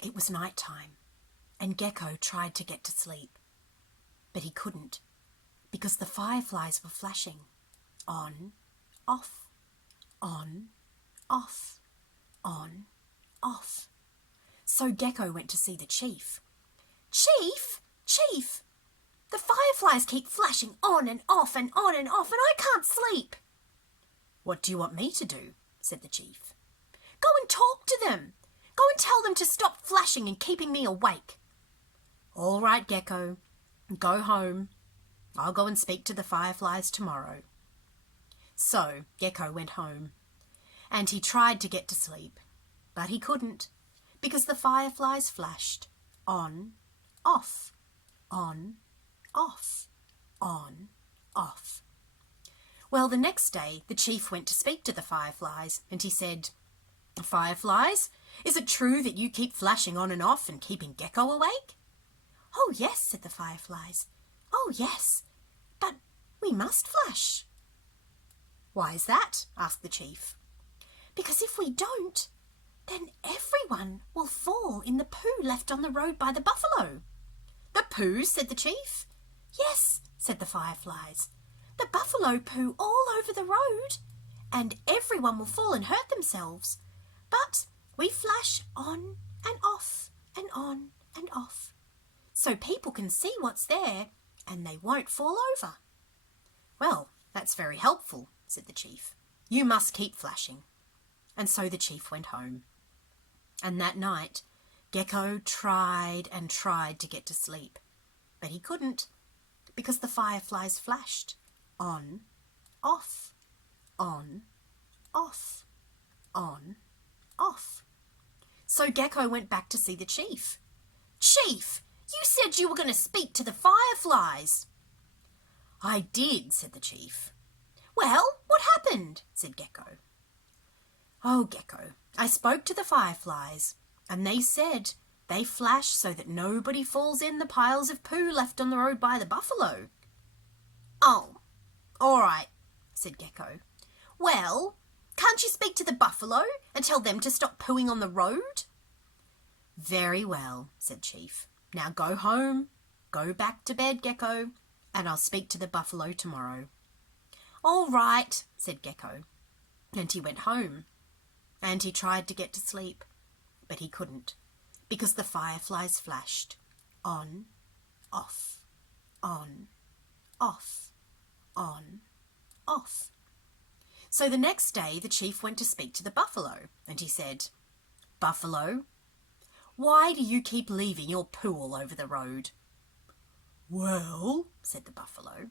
It was night time, and Gecko tried to get to sleep, but he couldn't, because the fireflies were flashing on, off, on, off, on, off. So Gecko went to see the chief. "Chief, chief, the fireflies keep flashing on and off and on and off, and I can't sleep." "What do you want me to do?" said the chief. "Go and talk to them. Go and tell them to stop flashing and keeping me awake." "All right, Gecko, go home. I'll go and speak to the fireflies tomorrow." So Gecko went home, and he tried to get to sleep, but he couldn't, because the fireflies flashed on, off, on, off, on, off. Well, the next day the chief went to speak to the fireflies, and he said, "Fireflies, is it true that you keep flashing on and off and keeping Gecko awake?" "Oh, yes," said the fireflies. "Oh, yes, but we must flash." "Why is that?" asked the chief. "Because if we don't, then everyone will fall in the poo left on the road by the buffalo." "The poo?" said the chief. "Yes," said the fireflies. "The buffalo poo all over the road, and everyone will fall and hurt themselves. But we flash on and off and on and off, so people can see what's there and they won't fall over." "Well, that's very helpful," said the chief. "You must keep flashing." And so the chief went home. And that night, Gecko tried and tried to get to sleep, but he couldn't, because the fireflies flashed on, off, on, off, on, off. So Gecko went back to see the chief. "Chief, you said you were going to speak to the fireflies." "I did," said the chief. "Well, what happened?" said Gecko. "Oh, Gecko, I spoke to the fireflies, and they said they flash so that nobody falls in the piles of poo left on the road by the buffalo." "Oh, all right," said Gecko. "Well, can't you speak to the buffalo and tell them to stop pooing on the road?" "Very well," said Chief. "Now go home, go back to bed, Gecko, and I'll speak to the buffalo tomorrow." "All right," said Gecko, and he went home, and he tried to get to sleep, but he couldn't, because the fireflies flashed on, off, on, off, on, off. So the next day the chief went to speak to the buffalo, and he said, "Buffalo, why do you keep leaving your poo all over the road?" "Well," said the buffalo,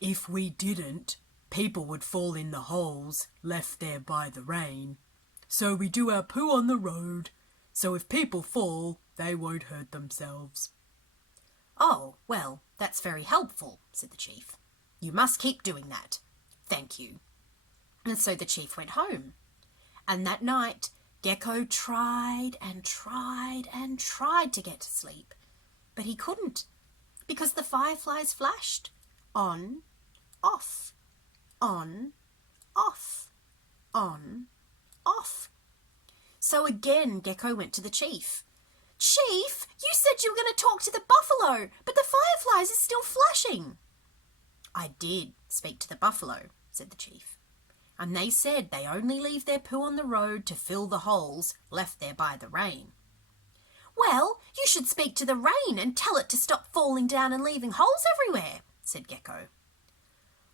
"if we didn't, people would fall in the holes left there by the rain. So we do our poo on the road, so if people fall, they won't hurt themselves." "Oh, well, that's very helpful," said the chief. "You must keep doing that. Thank you." And so the chief went home. And that night, Gecko tried and tried and tried to get to sleep, but he couldn't, because the fireflies flashed on, off, on, off, on, off. So again Gecko went to the chief. "Chief, you said you were going to talk to the buffalo, but the fireflies are still flashing." "I did speak to the buffalo," said the chief, "and they said they only leave their poo on the road to fill the holes left there by the rain." "Well, you should speak to the rain and tell it to stop falling down and leaving holes everywhere," said Gecko.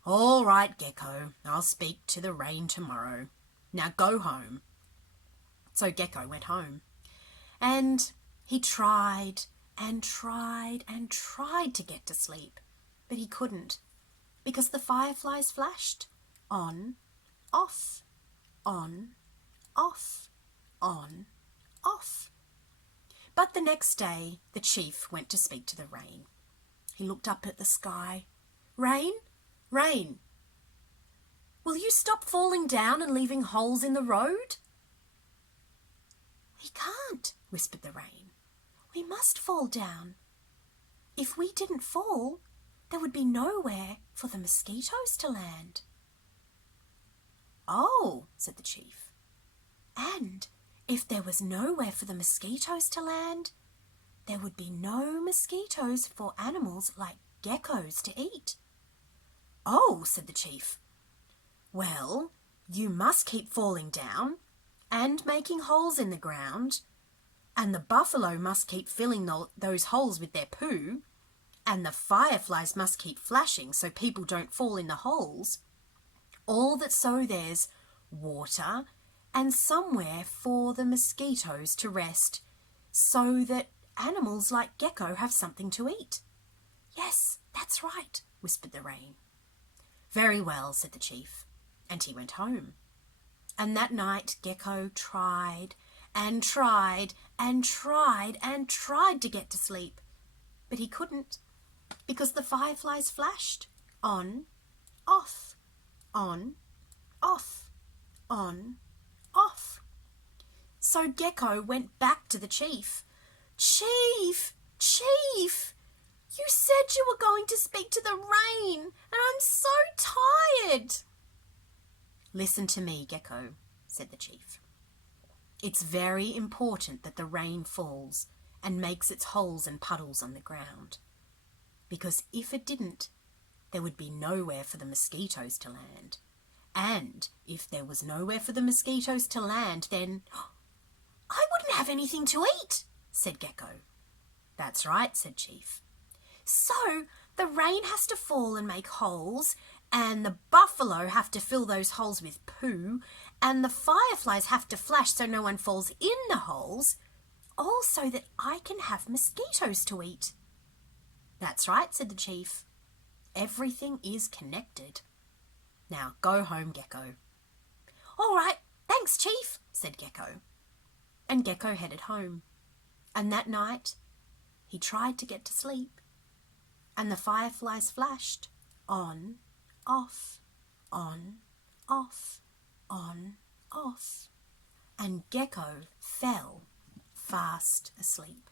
"All right, Gecko, I'll speak to the rain tomorrow. Now go home." So Gecko went home, and he tried and tried and tried to get to sleep, but he couldn't, because the fireflies flashed on, off, on, off, on, off. But the next day the chief went to speak to the rain. He looked up at the sky. "Rain, rain, will you stop falling down and leaving holes in the road?" "We can't," whispered the rain. "We must fall down. If we didn't fall, there would be nowhere for the mosquitoes to land." "Oh," said the chief, "and If there was nowhere for the mosquitoes to land, there would be no mosquitoes for animals like geckos to eat. Oh, said the chief. Well, you must keep falling down and making holes in the ground, and the buffalo must keep filling those holes with their poo, and the fireflies must keep flashing so people don't fall in the holes, all that so there's water and somewhere for the mosquitoes to rest, so that animals like gecko have something to eat. Yes, that's right, whispered the rain. Very well, said the chief, and he went home. And that night Gecko tried and tried and tried and tried to get to sleep, but he couldn't, because the fireflies flashed on, off, on, off, on, off. So Gecko went back to the chief. Chief, chief, you said you were going to speak to the rain, and I'm so tired. Listen to me, Gecko, said the chief. It's very important that the rain falls and makes its holes and puddles on the ground, because if it didn't, there would be nowhere for the mosquitoes to land. And if there was nowhere for the mosquitoes to land, then I wouldn't have anything to eat, said Gecko. That's right, said Chief. So the rain has to fall and make holes, and the buffalo have to fill those holes with poo, and the fireflies have to flash so no one falls in the holes, all so that I can have mosquitoes to eat. That's right, said the chief. Everything is connected. Now go home, Gecko. All right, thanks, Chief, said Gecko. And Gecko headed home. And that night he tried to get to sleep, and the fireflies flashed on, off, on, off, on, off, and Gecko fell fast asleep.